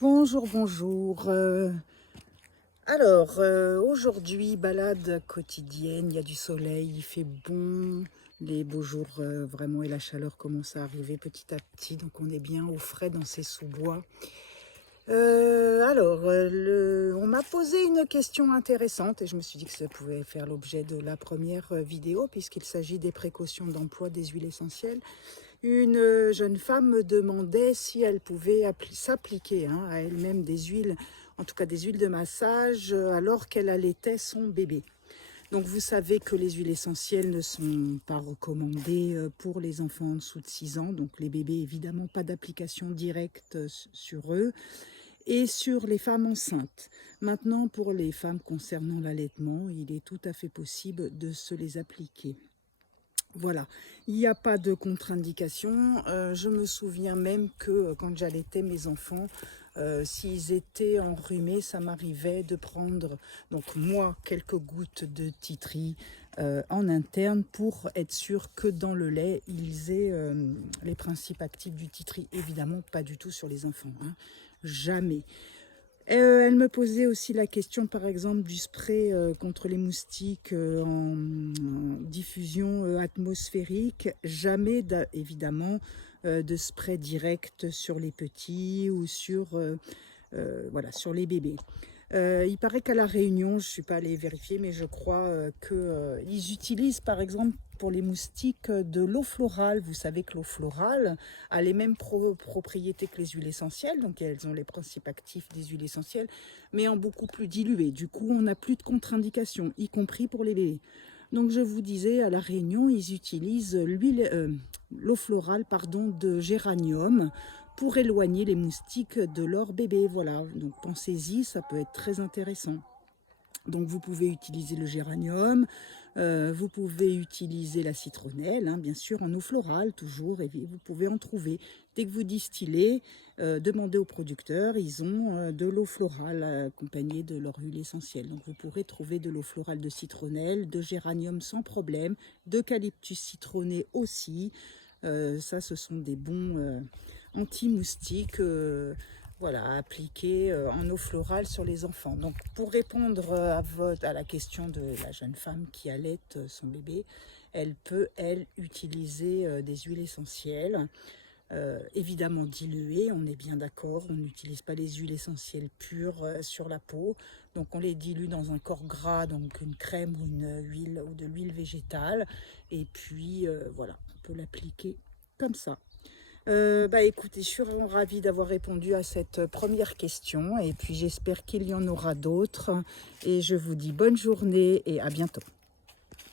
Bonjour, bonjour. Aujourd'hui, balade quotidienne, il y a du soleil, il fait bon, les beaux jours vraiment et la chaleur commence à arriver petit à petit, donc on est bien au frais dans ces sous-bois. On m'a posé une question intéressante et je me suis dit que ça pouvait faire l'objet de la première vidéo puisqu'il s'agit des précautions d'emploi des huiles essentielles. Une jeune femme me demandait si elle pouvait s'appliquer à elle-même des huiles, en tout cas des huiles de massage, alors qu'elle allaitait son bébé. Donc vous savez que les huiles essentielles ne sont pas recommandées pour les enfants en dessous de 6 ans. Donc les bébés, évidemment, pas d'application directe sur eux et sur les femmes enceintes. Maintenant, pour les femmes concernant l'allaitement, il est tout à fait possible de se les appliquer. Voilà, il n'y a pas de contre-indication. Je me souviens même que quand j'allaitais mes enfants, s'ils étaient enrhumés, ça m'arrivait de prendre, donc moi, quelques gouttes de titri en interne pour être sûr que dans le lait, ils aient les principes actifs du titri. Évidemment, pas du tout sur les enfants, jamais. Elle me posait aussi la question, par exemple, du spray contre les moustiques en diffusion atmosphérique. Jamais, évidemment, de spray direct sur les petits ou voilà, sur les bébés. Il paraît qu'à La Réunion, je ne suis pas allée vérifier, mais je crois qu'ils utilisent par exemple pour les moustiques de l'eau florale. Vous savez que l'eau florale a les mêmes propriétés que les huiles essentielles, donc elles ont les principes actifs des huiles essentielles, mais en beaucoup plus dilué. Du coup, on n'a plus de contre-indications, y compris pour les bébés. Donc je vous disais, à La Réunion, ils utilisent l'eau florale de géranium pour éloigner les moustiques de leur bébé. Voilà, donc pensez-y, ça peut être très intéressant. Donc vous pouvez utiliser le géranium, vous pouvez utiliser la citronnelle, bien sûr en eau florale toujours, et vous pouvez en trouver. Dès que vous distillez, demandez aux producteurs, ils ont de l'eau florale accompagnée de leur huile essentielle. Donc vous pourrez trouver de l'eau florale de citronnelle, de géranium sans problème, d'eucalyptus citronné aussi. Ça, ce sont des bons anti-moustiques voilà, appliqués en eau florale sur les enfants. Donc pour répondre à la question de la jeune femme qui allaite son bébé, elle peut, elle, utiliser des huiles essentielles, évidemment diluées, on est bien d'accord, on n'utilise pas les huiles essentielles pures sur la peau, donc on les dilue dans un corps gras, donc une crème ou une huile ou de l'huile végétale, et puis voilà, on peut l'appliquer comme ça. Écoutez, je suis vraiment ravie d'avoir répondu à cette première question et puis j'espère qu'il y en aura d'autres et je vous dis bonne journée et à bientôt.